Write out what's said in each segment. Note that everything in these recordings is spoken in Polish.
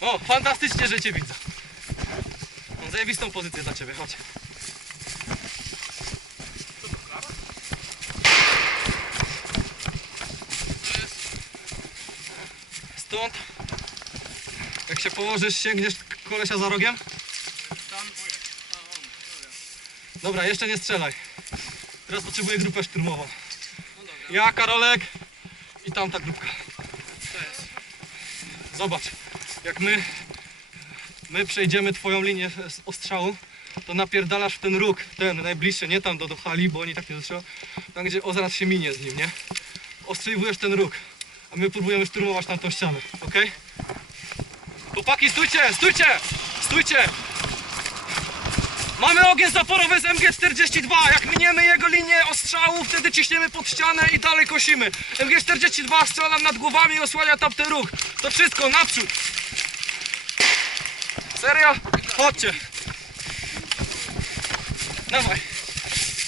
O, fantastycznie, że cię widzę. Mam zajebistą pozycję dla ciebie, chodź. Stąd, jak się położysz, sięgniesz kolesia za rogiem? Tam. Dobra, jeszcze nie strzelaj. Teraz potrzebuję grupę szturmową. No. Ja, Karolek i tamta grupka. Zobacz, jak my, my przejdziemy twoją linię z ostrzału, to napierdalasz w ten róg, ten najbliższy, nie tam do, do hali, bo oni tak nie dostrzegają, tam gdzie Ozrat się minie z nim, nie? Ostrzeliwujesz ten róg, a my próbujemy szturmować tamtą ścianę, ok? Chłopaki, stójcie, stójcie, stójcie! Mamy ogień zaporowy z MG42, jak miniemy jego linię ostrzału, wtedy ciśniemy pod ścianę i dalej kosimy. MG42 strzela nad głowami i osłania tamten róg. To wszystko, naprzód! Serio? Chodźcie! Dawaj!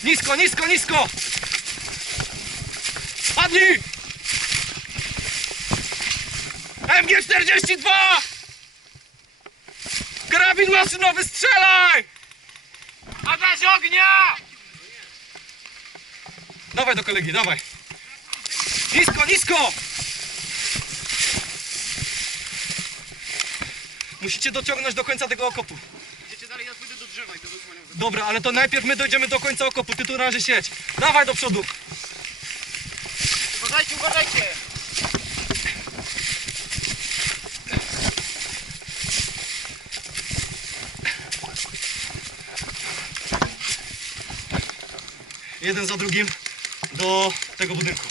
Nisko, nisko, nisko! Padnij! MG42! Karabin maszynowy, strzelaj! Adaś ognia! Dawaj do kolegi, dawaj. Nisko, nisko! Musicie dociągnąć do końca tego okopu. Idziecie dalej, ja pójdę do drzewa i to zasłaniam. Dobra, ale to najpierw my dojdziemy do końca okopu, ty tu na razie siedź. Dawaj do przodu. Uważajcie, uważajcie! Jeden za drugim do tego budynku.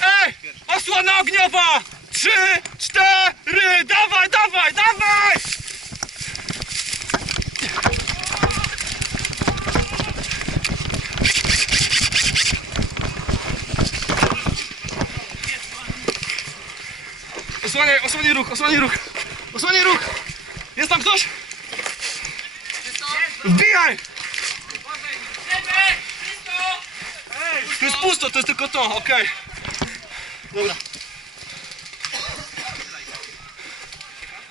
Ej! Osłona ogniowa! Trzy, cztery! Dawaj, dawaj, dawaj! Osłaniaj, osłaniaj ruch, osłaniaj ruch! Osłaniaj ruch! Jest tam ktoś? Wbijaj! To jest pusto, to jest tylko to, okej. Dobra.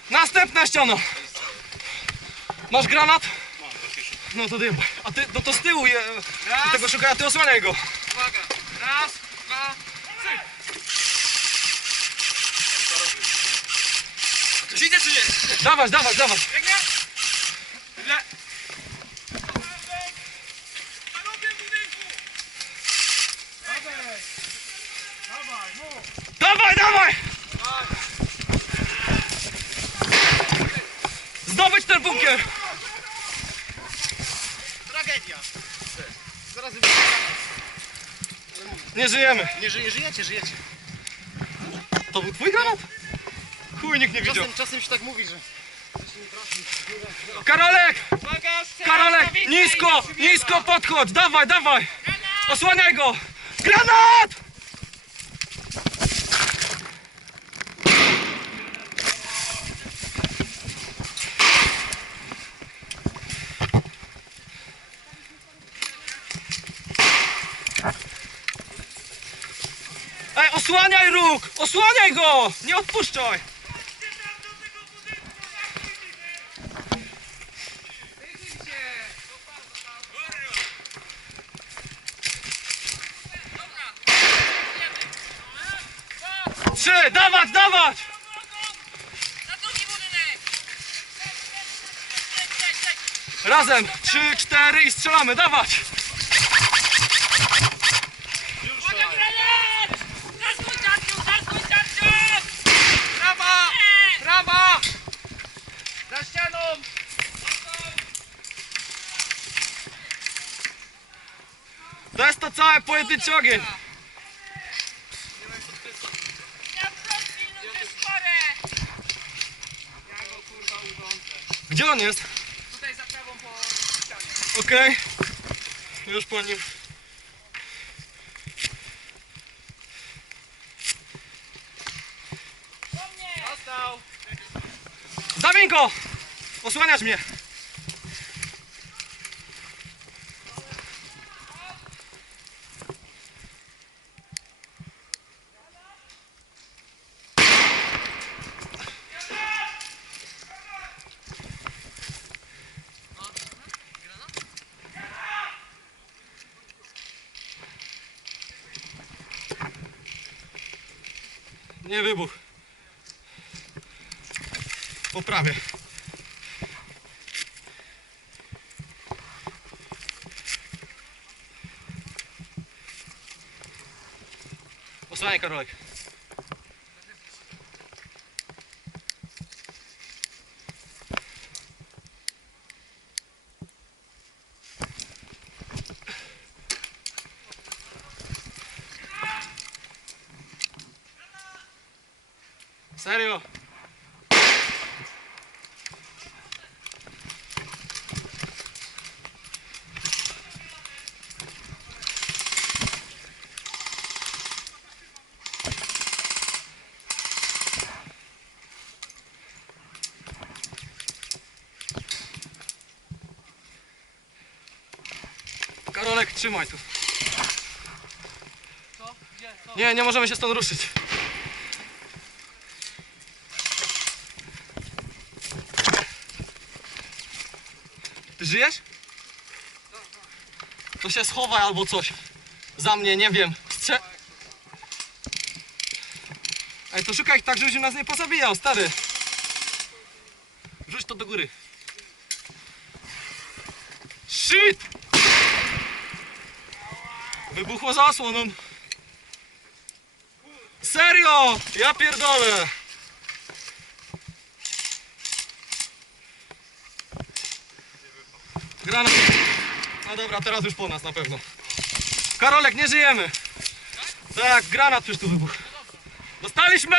Następna ściana. Masz granat? No to dymaj. A ty, no to z tyłu je, ty tego szukaj, a ty osłaniaj go. Uwaga! Raz, dwa, trzy! Coś idzie czy nie? Dawać, dawać, dawać. Biegnie! Ile? Panowie budynku! Dawaj, dawaj! Zdobyć ten bunkier! Tragedia! Zaraz Nie żyjemy. Nie żyje, żyjecie, żyjecie. To był twój granat? Chuj, nikt nie widział. Czasem, czasem się tak mówi, że... Karolek! Karolek! Nisko! Nisko podchodź! Dawaj, dawaj! Osłaniaj go! Granat! Ej, osłaniaj róg! Osłaniaj go! Nie odpuszczaj! Trzy! Dawać, dawać! Razem! Trzy, cztery i strzelamy, dawać! To jest to całe pojedynczy ogień! Gdzie on jest? Tutaj za prawą po ścianie. Okej. Już po nim. Dostał. Zamień go! Osłaniasz mnie! Nie wybuch. Po prawej. Osłaniaj Karolek. Serio? Karolek, trzymaj tu. Nie, nie możemy się stąd ruszyć. Ty żyjesz? To się schowaj albo coś. Za mnie, nie wiem. Strze... Ej, to szukaj tak, żebyś nas nie pozabijał, stary. Rzuć to do góry. Shit! Wybuchło za osłoną. Serio! Ja pierdolę! Granat. No dobra, teraz już po nas na pewno. Karolek, nie żyjemy! Tak, granat już tu wybuchł. Dostaliśmy!